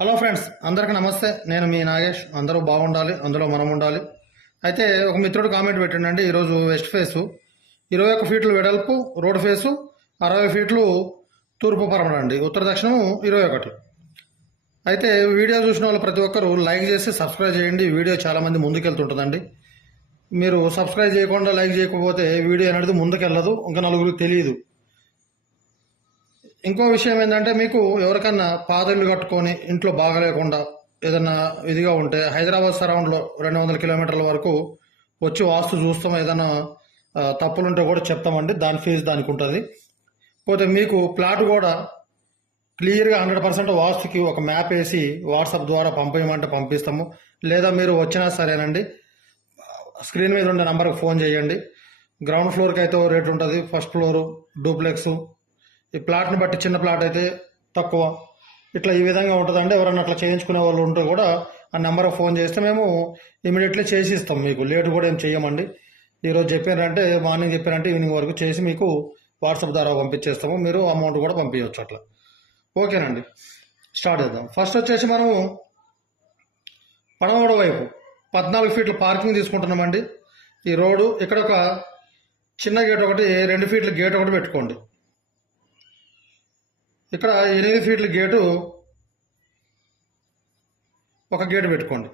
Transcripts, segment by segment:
Hello friends అందరికీ నమస్తే. నేను మీ నాగేష్. అందరూ బాగుండాలి అందులో మనం ఉండాలి. అయితే ఒక మిత్రుడు కామెంట్ పెట్టండి ఈరోజు వెస్ట్ ఫేసు. ఇరవై ఒక్క ఫీట్లు వెడల్పు రోడ్ ఫేసు. అరవై ఫీట్లు తూర్పు పరమణ అండి. ఉత్తర దక్షిణము ఇరవై ఒకటి. అయితే వీడియో చూసిన వాళ్ళు ప్రతి ఒక్కరు లైక్ చేసి సబ్స్క్రైబ్ చేయండి. వీడియో చాలామంది ముందుకెళ్తుంటుందండి. మీరు సబ్స్క్రైబ్ చేయకుండా లైక్ చేయకపోతే వీడియో అనేది ముందుకెళ్ళదు. ఇంకా నలుగురికి తెలియదు. ఇంకో విషయం ఏంటంటే మీకు ఎవరికన్నా పాదళ్ళు ఇల్లు కట్టుకొని ఇంట్లో బాగలేకుండా ఏదన్నా ఇదిగా ఉంటే హైదరాబాద్ సరౌండ్లో రెండు వందల కిలోమీటర్ల వరకు వచ్చి వాస్తు చూస్తాం ఏదైనా తప్పులుంటే కూడా చెప్తామండి. దాని ఫీజు దానికి ఉంటుంది. పోతే మీకు ప్లాట్ కూడా క్లియర్గా హండ్రెడ్ పర్సెంట్ వాస్తుకి ఒక మ్యాప్ వేసి వాట్సాప్ ద్వారా పంపించమంటే పంపిస్తాము. లేదా మీరు వచ్చినా సరేనండి. స్క్రీన్ మీద ఉండే నెంబర్కి ఫోన్ చేయండి. గ్రౌండ్ ఫ్లోర్కి అయితే రేటు రేట్ ఉంటుంది. ఫస్ట్ ఫ్లోరు డూప్లెక్స్ ఈ ప్లాట్ని బట్టి చిన్న ప్లాట్ అయితే తక్కువ. ఇట్లా ఈ విధంగా ఉంటుందండి ఎవరన్నా అట్లా చేయించుకునే వాళ్ళు ఉంటే కూడా ఆ నెంబర్ ఫోన్ చేస్తే మేము ఇమీడియట్లీ చేసి ఇస్తాం మీకు. లేట్ కూడా ఏం చేయమండి ఈరోజు చెప్పారంటే మార్నింగ్ చెప్పారంటే ఈవినింగ్ వరకు చేసి మీకు వాట్సాప్ ద్వారా పంపించేస్తాము. మీరు అమౌంట్ కూడా పంపించవచ్చు అట్లా. ఓకేనండి. స్టార్ట్ చేద్దాం. ఫస్ట్ వచ్చేసి మనము పడమడ వైపు పద్నాలుగు ఫీట్ల పార్కింగ్ తీసుకుంటున్నామండి. ఈ రోడ్డు ఇక్కడ ఒక చిన్న గేట్ ఒకటి రెండు ఫీట్ల గేట్ ఒకటి పెట్టుకోండి. ఇక్కడ ఎనిమిది ఫీట్ల గేటు ఒక గేటు పెట్టుకోండి.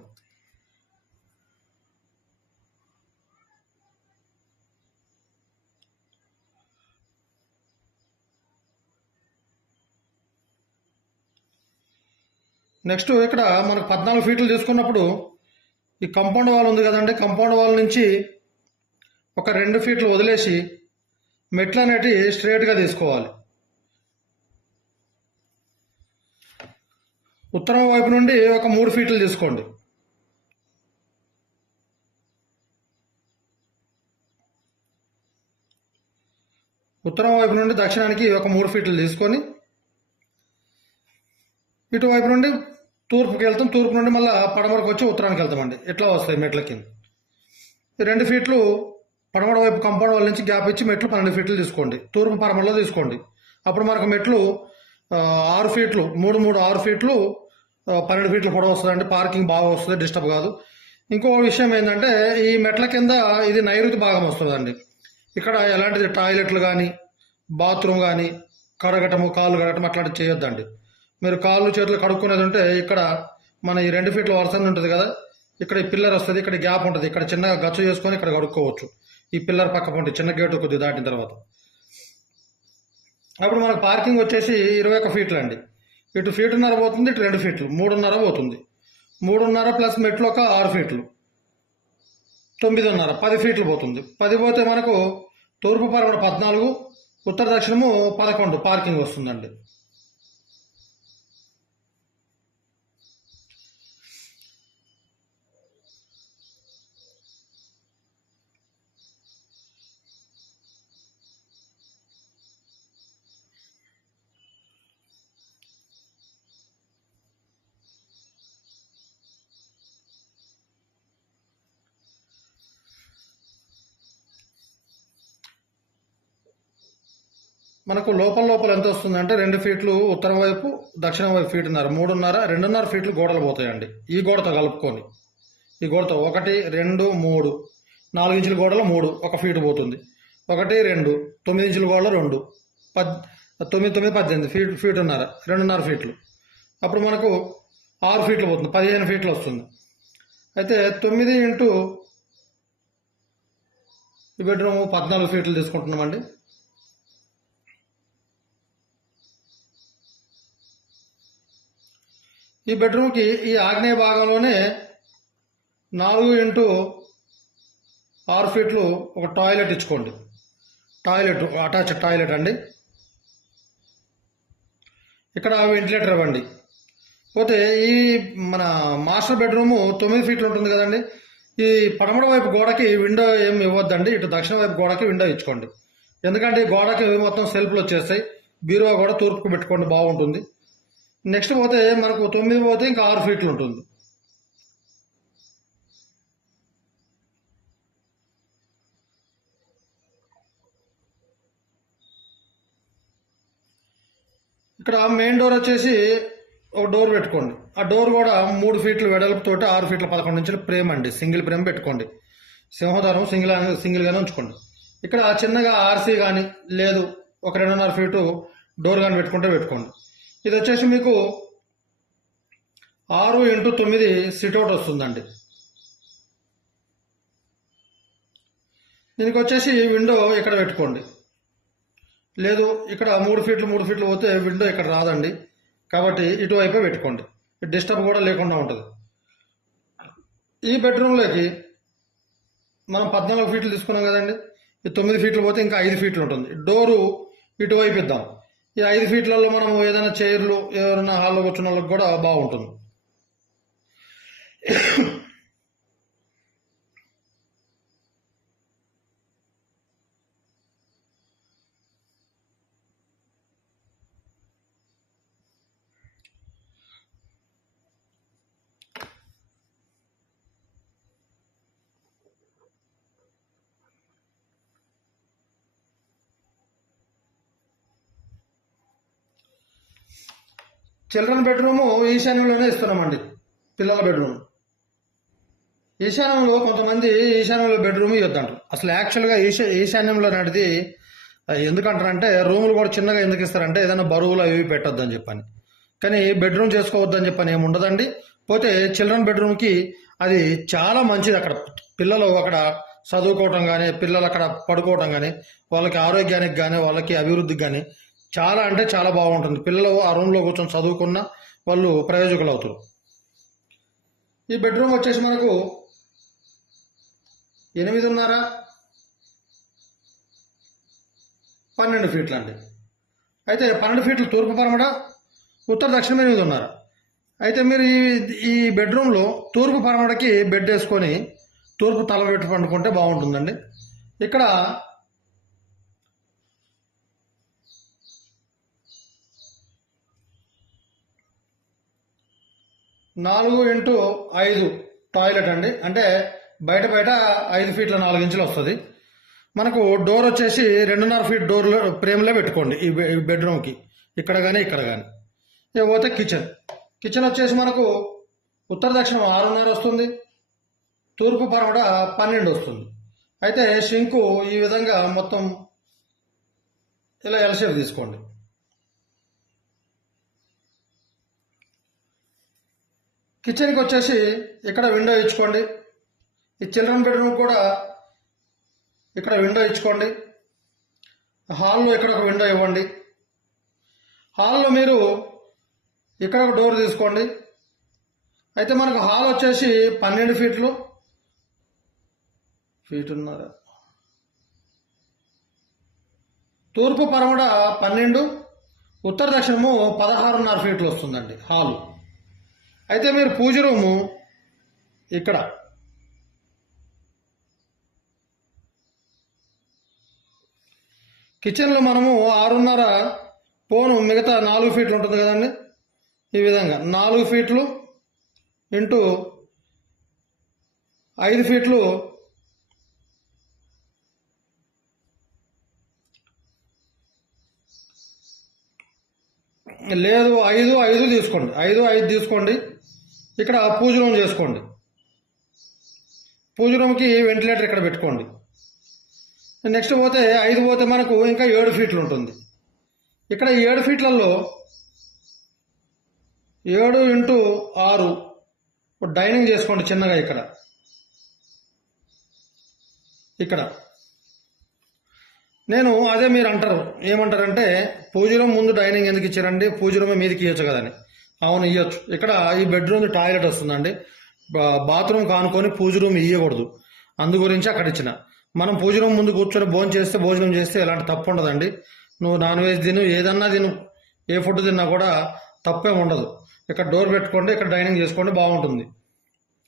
నెక్స్ట్ ఇక్కడ మనకు పద్నాలుగు ఫీట్లు తీసుకున్నప్పుడు ఈ కంపౌండ్ వాల్ ఉంది కదండి కంపౌండ్ వాల్ నుంచి ఒక రెండు ఫీట్లు వదిలేసి మెట్లు అనేటివి స్ట్రేట్గా తీసుకోవాలి. ఉత్తరం వైపు నుండి ఒక మూడు ఫీట్లు తీసుకోండి. ఉత్తరం వైపు నుండి దక్షిణానికి ఒక మూడు ఫీట్లు తీసుకొని ఇటువైపు నుండి తూర్పుకి వెళ్తాం. తూర్పు నుండి మళ్ళీ పడమరకు వచ్చి ఉత్తరానికి వెళ్తామండి. ఇట్లా వస్తాయి మెట్ల కింద? ఈ రెండు ఫీట్లు పడమర వైపు కంపౌండ్ వాళ్ళ నుంచి గ్యాప్ ఇచ్చి మెట్లు పన్నెండు ఫీట్లు తీసుకోండి. తూర్పు పరమలో తీసుకోండి. అప్పుడు మనకు మెట్లు ఆరు ఫీట్లు మూడు మూడు ఆరు ఫీట్లు పన్నెండు ఫీట్లు కూడా వస్తుందండి పార్కింగ్ బాగా వస్తుంది డిస్టర్బ్ కాదు. ఇంకో విషయం ఏంటంటే ఈ మెట్ల కింద ఇది నైరుతి భాగం వస్తుందండి. ఇక్కడ ఎలాంటిది టాయిలెట్లు కానీ బాత్రూమ్ కానీ కడగటము కాళ్ళు కడగటం అట్లాంటివి చేయొద్దండి. మీరు కాళ్ళు చేతులు కడుక్కునేది ఉంటే ఇక్కడ మన ఈ రెండు ఫీట్ల వరుస ఉంటుంది కదా ఇక్కడ ఈ పిల్లర్ వస్తుంది ఇక్కడ గ్యాప్ ఉంటుంది. ఇక్కడ చిన్నగా గచ్చు చేసుకొని ఇక్కడ కడుక్కోవచ్చు. ఈ పిల్లర్ పక్క పంటి చిన్న గేటు కొద్దిగా దాటిన తర్వాత. అప్పుడు మనకు పార్కింగ్ వచ్చేసి ఇరవై ఒక్క ఫీట్లు అండి. ఇటు ఫీటున్నర పోతుంది ఇటు రెండు ఫీట్లు మూడున్నర పోతుంది. మూడున్నర ప్లస్ మెట్లు ఒక ఆరు ఫీట్లు తొమ్మిదిన్నర పది ఫీట్లు పోతుంది. పది పోతే మనకు తూర్పు పరమణ పద్నాలుగు ఉత్తర దక్షిణము పదకొండు పార్కింగ్ వస్తుందండి. మనకు లోపల లోపల ఎంత వస్తుందంటే రెండు ఫీట్లు ఉత్తరం వైపు దక్షిణం వైపు ఫీటున్నర మూడున్నర రెండున్నర ఫీట్లు గోడలు పోతాయండి. ఈ గోడతో కలుపుకొని. ఈ గోడతో ఒకటి రెండు మూడు. నాలుగు ఇంచుల గోడలు మూడు ఒక ఫీటు పోతుంది. ఒకటి రెండు. తొమ్మిది ఇంచుల గోడలు రెండు. పద్ తొమ్మిది తొమ్మిది పద్దెనిమిది ఫీట్ ఫీటున్నర రెండున్నర ఫీట్లు. అప్పుడు మనకు ఆరు ఫీట్లు పోతుంది. పదిహేను ఫీట్లు వస్తుంది. అయితే తొమ్మిది ఇంటూ ఈ బెడ్రూమ్ పద్నాలుగు ఫీట్లు తీసుకుంటున్నామండి. ఈ బెడ్రూమ్కి ఈ ఆగ్నేయ భాగంలోనే నాలుగు ఇంటూ ఆరు ఫీట్లు ఒక టాయిలెట్ ఇచ్చుకోండి. టాయిలెట్ అటాచ్ టాయిలెట్ అండి. ఇక్కడ వెంటిలేటర్ ఇవ్వండి. పోతే ఈ మన మాస్టర్ బెడ్రూము తొమ్మిది ఫీట్లు ఉంటుంది కదండి. ఈ పడమడ వైపు గోడకి విండో ఏం ఇవ్వద్దండి. ఇటు దక్షిణ వైపు గోడకి విండో ఇచ్చుకోండి. ఎందుకంటే ఈ గోడకి మొత్తం సెల్ఫ్లు వచ్చేస్తాయి. బీరువా కూడా తూర్పుకు పెట్టుకోండి బాగుంటుంది. నెక్స్ట్ పోతే మనకు తొమ్మిది పోతే ఇంకా ఆరు ఫీట్లు ఉంటుంది. ఇక్కడ మెయిన్ డోర్ వచ్చేసి ఒక డోర్ పెట్టుకోండి. ఆ డోర్ కూడా మూడు ఫీట్ల వెడల్పుతోటి ఆరు ఫీట్ల పదకొండు నుంచి ప్రేమ్ అండి. సింగిల్ ప్రేమ్ పెట్టుకోండి. సింహదారం సింగిల్ సింగిల్గానే ఉంచుకోండి. ఇక్కడ చిన్నగా ఆర్సీ కానీ లేదు ఒక రెండున్నర ఫీటు డోర్ కానీ పెట్టుకుంటే పెట్టుకోండి. ఇది వచ్చేసి మీకు ఆరు ఇంటూ తొమ్మిది సిట్అవుట్ వస్తుందండి. దీనికి వచ్చేసి విండో ఇక్కడ పెట్టుకోండి. లేదు ఇక్కడ మూడు ఫీట్లు మూడు ఫీట్లు పోతే విండో ఇక్కడ రాదండి. కాబట్టి ఇటువైపే పెట్టుకోండి. డిస్టర్బ్ కూడా లేకుండా ఉంటుంది. ఈ బెడ్రూమ్లోకి మనం పద్నాలుగు ఫీట్లు తీసుకున్నాం కదండి. ఈ తొమ్మిది ఫీట్లు పోతే ఇంకా ఐదు ఫీట్లు ఉంటుంది. డోరు ఇటువైపు ఇద్దాం. ఈ ఐదు ఫీట్లలో మనం ఏదైనా చైర్లు ఎవరైనా హాల్లో కూర్చున్న వాళ్ళకి కూడా బాగుంటుంది. చిల్డ్రన్ బెడ్రూమ్ ఈశాన్యంలోనే ఇస్తున్నామండి పిల్లల బెడ్రూమ్. ఈశాన్యంలో కొంతమంది ఈశాన్యంలో బెడ్రూమ్ ఇవ్వద్దంటారు. అసలు యాక్చువల్గా ఈశా ఈశాన్యంలో నడిది ఎందుకంటారంటే రూములు కూడా చిన్నగా ఎందుకు ఇస్తారంటే ఏదైనా బరువులు అవి పెట్టొద్దని చెప్పని. కానీ బెడ్రూమ్ చేసుకోవద్దని చెప్పని ఏమి ఉండదండి. పోతే చిల్డ్రన్ బెడ్రూమ్కి అది చాలా మంచిది అక్కడ. పిల్లలు అక్కడ చదువుకోవటం కానీ పిల్లలు అక్కడ పడుకోవటం కానీ వాళ్ళకి ఆరోగ్యానికి కానీ వాళ్ళకి అభివృద్ధికి కానీ చాలా అంటే చాలా బాగుంటుంది. పిల్లలు ఆ రూమ్లో కూర్చొని చదువుకున్న వాళ్ళు ప్రయోజకులు అవుతారు ఈ బెడ్రూమ్ వచ్చేసి మనకు ఎనిమిదిన్నర పన్నెండు ఫీట్లు అండి. అయితే పన్నెండు ఫీట్లు తూర్పు పరమడ ఉత్తర దక్షిణం ఎనిమిదిన్నర. అయితే మీరు ఈ ఈ బెడ్రూమ్లో తూర్పు పరమడకి బెడ్ వేసుకొని తూర్పు తల పెట్టి పండుకుంటే బాగుంటుందండి. ఇక్కడ నాలుగు ఇంటూ ఐదు టాయిలెట్ అండి. అంటే బయట బయట ఐదు ఫీట్ల నాలుగు ఇంచులు వస్తుంది. మనకు డోర్ వచ్చేసి రెండున్నర ఫీట్ డోర్లో ఫ్రేమ్లో పెట్టుకోండి ఈ బెడ్రూమ్కి. ఇక్కడ కానీ ఇక్కడ కానీ ఇక పోతే కిచెన్. కిచెన్ వచ్చేసి మనకు ఉత్తర దక్షిణం ఆరున్నర వస్తుంది. తూర్పు పరమడ పన్నెండు వస్తుంది. అయితే షింకు ఈ విధంగా మొత్తం ఇలా ఎల్షేప్ తీసుకోండి. కిచెన్కి వచ్చేసి ఇక్కడ విండో ఇచ్చుకోండి. ఈ చిల్డ్రన్ బెడ్రూమ్ కూడా ఇక్కడ విండో ఇచ్చుకోండి. హాల్లో ఇక్కడ ఒక విండో ఇవ్వండి. హాల్లో మీరు ఇక్కడ ఒక డోర్ తీసుకోండి. అయితే మనకు హాల్ వచ్చేసి పన్నెండు ఫీట్లు. ఫీట్ ఉన్నారు తూర్పు పరమడ పన్నెండు ఉత్తర దక్షిణము పదహారున్నర ఫీట్లు వస్తుందండి హాలు. అయితే మీరు పూజ రూము ఇక్కడ. కిచెన్లో మనము ఆరున్నర పోను మిగతా నాలుగు ఫీట్లు ఉంటుంది కదండి? ఈ విధంగా నాలుగు ఫీట్లు ఇంటూ ఐదు ఫీట్లు లేదు ఐదు ఐదు తీసుకోండి. ఐదు ఐదు తీసుకోండి. ఇక్కడ పూజ రూమ్ చేసుకోండి. పూజ రూమ్కి వెంటిలేటర్ ఇక్కడ పెట్టుకోండి. నెక్స్ట్ పోతే ఐదు పోతే మనకు ఇంకా ఏడు ఫీట్లు ఉంటుంది. ఇక్కడ ఈ ఏడు ఫీట్లలో ఏడు ఇంటూ ఆరు డైనింగ్ చేసుకోండి చిన్నగా ఇక్కడ. ఇక్కడ. నేను అదే మీరు అంటారు. ఏమంటారంటే పూజ రూమ్ ముందు డైనింగ్ ఎందుకు ఇచ్చారండి? పూజ రూమ్ మీదకి ఇవ్వచ్చు కదని అవును ఇవ్వచ్చు ఇక్కడ ఈ బెడ్రూమ్ టాయిలెట్ వస్తుందండి. బా- బాత్రూమ్ కానుకొని పూజ రూమ్ ఇవ్వకూడదు అందు గురించి అక్కడ ఇచ్చిన మనం పూజ రూమ్ ముందు కూర్చొని భోజనం చేస్తే భోజనం చేస్తే ఎలాంటి తప్పు ఉండదండి. నువ్వు నాన్ వెజ్ తిను ఏదన్నా తిను. ఏ ఫుడ్ తిన్నా కూడా తప్పేం ఉండదు. ఇక్కడ డోర్ పెట్టుకోండి ఇక్కడ డైనింగ్ చేసుకోండి బాగుంటుంది.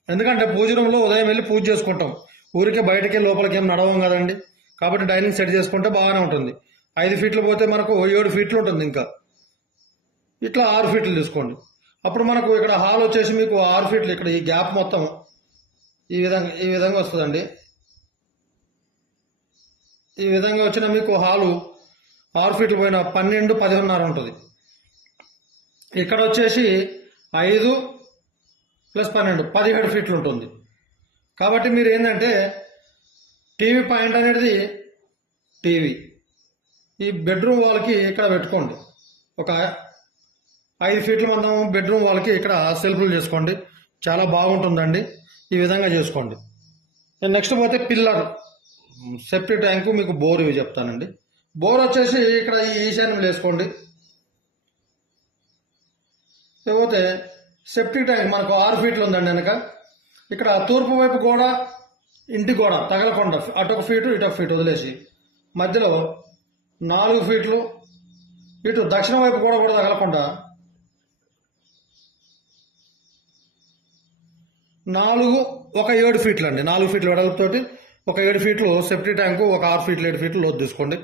ఎందుకంటే పూజ రూమ్లో ఉదయం వెళ్ళి పూజ చేసుకుంటాం. ఊరికే బయటకి లోపలికి ఏం నడవం కదండి. కాబట్టి డైనింగ్ సెట్ చేసుకుంటే బాగానే ఉంటుంది. ఐదు ఫీట్లు పోతే మనకు ఏడు ఫీట్లు ఉంటుంది ఇంకా. ఇట్లా ఆరు ఫీట్లు తీసుకోండి. అప్పుడు మనకు ఇక్కడ హాల్ వచ్చేసి మీకు ఆరు ఫీట్లు ఇక్కడ ఈ గ్యాప్ మొత్తం ఈ విధంగా ఈ విధంగా వస్తుందండి. ఈ విధంగా వచ్చిన మీకు హాలు ఆరు ఫీట్లు పోయిన పన్నెండు పదిహేనున్నర ఉంటుంది. ఇక్కడ వచ్చేసి ఐదు ప్లస్ పన్నెండు పదిహేడు ఫీట్లు ఉంటుంది. కాబట్టి మీరు ఏంటంటే టీవీ పాయింట్ అనేది టీవీ. ఈ బెడ్రూమ్ వాళ్ళకి ఇక్కడ పెట్టుకోండి. ఒక ఐదు ఫీట్ల మందం బెడ్రూమ్ వాళ్ళకి ఇక్కడ సెల్ఫ్లు చేసుకోండి. చాలా బాగుంటుందండి. ఈ విధంగా చేసుకోండి. నెక్స్ట్ పోతే పిల్లర్ సెప్టిక్ ట్యాంకు మీకు బోర్ ఇవి చెప్తానండి. బోర్ వచ్చేసి ఇక్కడ ఈ ఈశాన్యం వేసుకోండి. లేకపోతే సెప్టిక్ ట్యాంక్ మనకు ఆరు ఫీట్లు ఉందండి వెనక. ఇక్కడ తూర్పు వైపు గోడ ఇంటి గోడ తగలకుండా. అటు ఒక ఫీటు ఇటు ఒక ఫీటు వదిలేసి. మధ్యలో నాలుగు ఫీట్లు. ఇటు దక్షిణ వైపు గోడ కూడా తగలకుండా. నాలుగు ఒక ఏడు ఫీట్లు అండి నాలుగు ఫీట్లు వెడల్పుతోటి ఒక ఏడు ఫీట్లు సెఫ్టీ ట్యాంకు ఒక ఆరు ఫీట్లు ఏడు ఫీట్లు లోతు తీసుకోండి.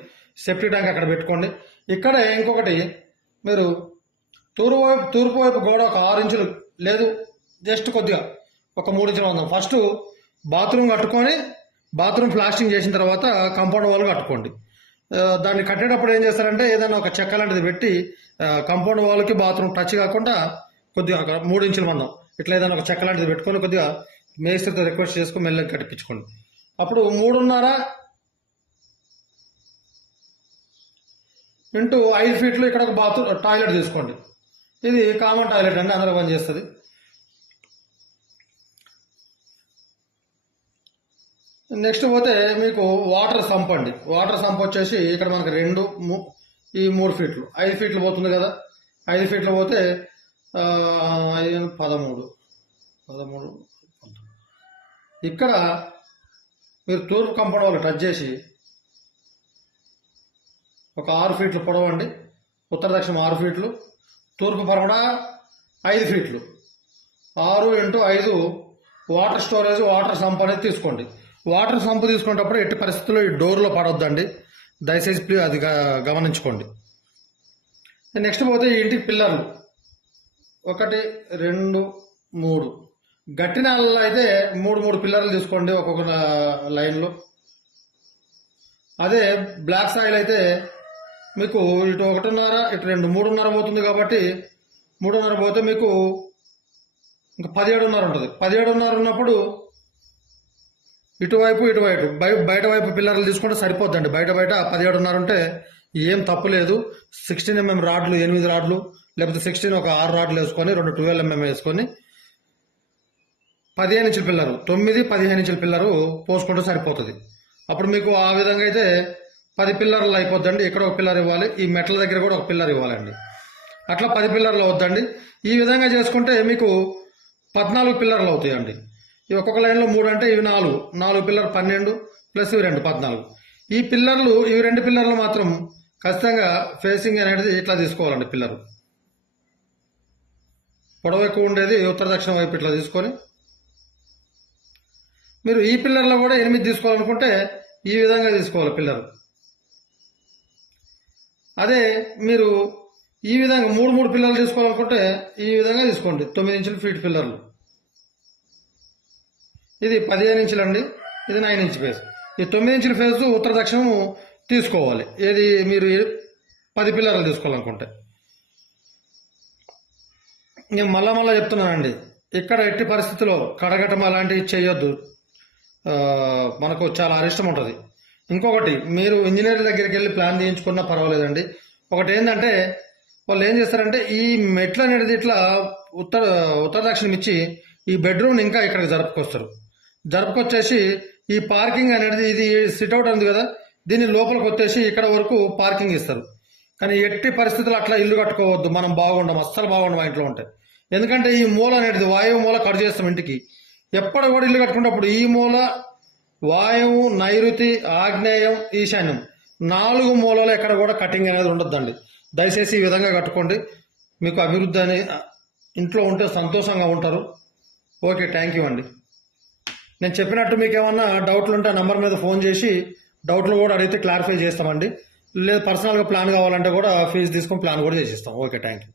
సెఫ్టీ ట్యాంక్ అక్కడ పెట్టుకోండి. ఇక్కడ ఇంకొకటి మీరు తూర్పు వైపు తూర్పు వైపు గోడ ఒక ఆరు ఇంచులు లేదు జస్ట్ కొద్దిగా ఒక మూడు ఇంచులు ఉందాం. ఫస్ట్ బాత్రూమ్ కట్టుకొని బాత్రూమ్ ప్లాస్టింగ్ చేసిన తర్వాత కంపౌండ్ వాల్ కట్టుకోండి. దాన్ని కట్టేటప్పుడు ఏం చేస్తారంటే ఏదైనా ఒక చెక్క లాంటిది పెట్టి కంపౌండ్ వాల్కి బాత్రూమ్ టచ్ కాకుండా కొద్దిగా ఒక మూడు ఇంచుల మందం ఇట్లా ఏదైనా ఒక చెక్క లాంటిది పెట్టుకొని కొద్దిగా మేస్త్రితో రిక్వెస్ట్ చేసుకుని మెల్లగా కట్టించుకోండి. అప్పుడు మూడున్నర ఇంటూ ఐదు ఫీట్లు ఇక్కడ ఒక బాత్రూమ్ టాయిలెట్ తీసుకోండి. ఇది కామన్ టాయిలెట్ అండి అందరూ పని చేస్తుంది. నెక్స్ట్ పోతే మీకు వాటర్ సంప్ అండి. వాటర్ సంప్ వచ్చేసి ఇక్కడ మనకు రెండు మూ- ఈ మూడు ఫీట్లు. ఐదు ఫీట్లు పోతుంది కదా. ఐదు ఫీట్లు పోతే పదమూడు. పదమూడు ఇక్కడ మీరు తూర్పు కంపౌండ్ వాళ్ళు టచ్ చేసి ఒక ఆరు ఫీట్లు పొడవండి. ఉత్తర దక్షిణం ఆరు ఫీట్లు. తూర్పు పరమడ ఐదు ఫీట్లు. ఆరు ఇంటూ ఐదు వాటర్ స్టోరేజ్ వాటర్ సంప్ అనేది తీసుకోండి. వాటర్ సంప్ తీసుకునేటప్పుడు ఎట్టి పరిస్థితుల్లో ఈ డోర్లో పడొద్దండి. దయచేసి ప్లీజ్ అది గ- గమనించుకోండి. నెక్స్ట్ పోతే ఈ ఇంటికి పిల్లర్లు. ఒకటి రెండు మూడు. గట్టి నేలలో అయితే మూడు మూడు పిల్లర్లు తీసుకోండి ఒక్కొక్క లైన్లో. అదే బ్లాక్ సాయిల్ అయితే మీకు ఇటు ఒకటిన్నర ఇటు రెండు మూడున్నర పోతుంది కాబట్టి మూడున్నర పోతే మీకు ఇంకా పదిహేడున్నర ఉంటుంది. పదిహేడున్నర ఉన్నప్పుడు ఇటువైపు ఇటువైపు బయ బయట వైపు పిల్లర్లు తీసుకుంటే సరిపోద్దండి. బయట బయట పదిహేడున్నర ఉంటే ఏం తప్పు లేదు. సిక్స్టీన్ ఎంఎం రాడ్లు ఎనిమిది రాడ్లు లేకపోతే సిక్స్టీన్ ఒక ఆరు రాడ్లు వేసుకొని రెండు ట్వెల్వ్ ఎంఎం వేసుకొని పదిహేను ఇంచుల పిల్లరు తొమ్మిది పదిహేను ఇంచుల పిల్లరు పోసుకుంటే సరిపోతుంది. అప్పుడు మీకు ఆ విధంగా అయితే పది పిల్లర్లు అయిపోద్దండి. ఇక్కడ ఒక పిల్లర్ ఇవ్వాలి ఈ మెట్ల దగ్గర కూడా ఒక పిల్లర్ ఇవ్వాలండి. అట్లా పది పిల్లర్లు అవుద్దండి. ఈ విధంగా చేసుకుంటే మీకు పద్నాలుగు పిల్లర్లు అవుతాయండి. ఇవి ఒక్కొక్క లైన్లో మూడు అంటే ఇవి నాలుగు. నాలుగు పిల్లర్ పన్నెండు ప్లస్ ఇవి రెండు పద్నాలుగు. ఈ పిల్లర్లు ఇవి రెండు పిల్లర్లు మాత్రం ఖచ్చితంగా ఫేసింగ్ అనేది ఇట్లా తీసుకోవాలండి పిల్లరు. పొడవు ఎక్కువ ఉండేది ఉత్తర దక్షిణ వైపు ఇట్లా తీసుకొని. మీరు ఈ పిల్లర్లో కూడా ఎనిమిది తీసుకోవాలనుకుంటే ఈ విధంగా తీసుకోవాలి పిల్లర్. అదే మీరు ఈ విధంగా మూడు మూడు పిల్లర్లు తీసుకోవాలనుకుంటే ఈ విధంగా తీసుకోండి. తొమ్మిది ఇంచుల ఫీట్ పిల్లర్లు. ఇది పదిహేను ఇంచులు అండి. ఇది నైన్ ఇంచ్ ఫేస్ ఈ తొమ్మిది ఇంచుల ఫేస్ ఉత్తర దక్షిణము తీసుకోవాలి. ఏది మీరు పది పిల్లర్లు తీసుకోవాలనుకుంటే. నేను మళ్ళా మళ్ళా చెప్తున్నానండి. ఇక్కడ ఎట్టి పరిస్థితిలో కడగటం అలాంటివి చేయొద్దు. మనకు చాలా అరిష్టం ఉంటుంది. ఇంకొకటి మీరు ఇంజనీర్ దగ్గరికి వెళ్ళి ప్లాన్ చేయించుకున్నా పర్వాలేదండి. ఒకటి ఏంటంటే వాళ్ళు ఏం చేస్తారంటే ఈ మెట్లు అనేది ఇట్లా ఉత్తర ఉత్తర దక్షిణం ఇచ్చి ఈ బెడ్రూమ్ని ఇంకా ఇక్కడికి జరుపుకొస్తారు. జరుపుకొచ్చేసి ఈ పార్కింగ్ అనేది ఇది సిట్అవుట్ ఉంది కదా దీన్ని లోపలికి వచ్చేసి ఇక్కడ వరకు పార్కింగ్ ఇస్తారు. కానీ ఎట్టి పరిస్థితులు అట్లా ఇల్లు కట్టుకోవద్దు మనం బాగుండం అస్సలు బాగుండం మా ఇంట్లో ఉంటే. ఎందుకంటే ఈ మూల అనేది వాయువు మూల కట్ చేస్తాం ఇంటికి. ఎప్పుడు కూడా ఇల్లు కట్టుకున్నప్పుడు ఈ మూల వాయువు నైరుతి ఆగ్నేయం ఈశాన్యం నాలుగు మూలలో ఎక్కడ కూడా కటింగ్ అనేది ఉండొద్దండి. దయచేసి ఈ విధంగా కట్టుకోండి. మీకు అభివృద్ధి అని ఇంట్లో ఉంటే సంతోషంగా ఉంటారు. ఓకే థ్యాంక్ యూ అండి. నేను చెప్పినట్టు మీకు ఏమన్నా డౌట్లు ఉంటే ఆ నెంబర్ మీద ఫోన్ చేసి డౌట్లు కూడా అడిగితే క్లారిఫై చేస్తామండి. లేదు పర్సనల్గా ప్లాన్ కావాలంటే కూడా ఫీజు తీసుకొని ప్లాన్ కూడా చేసిస్తాం. Okay thank you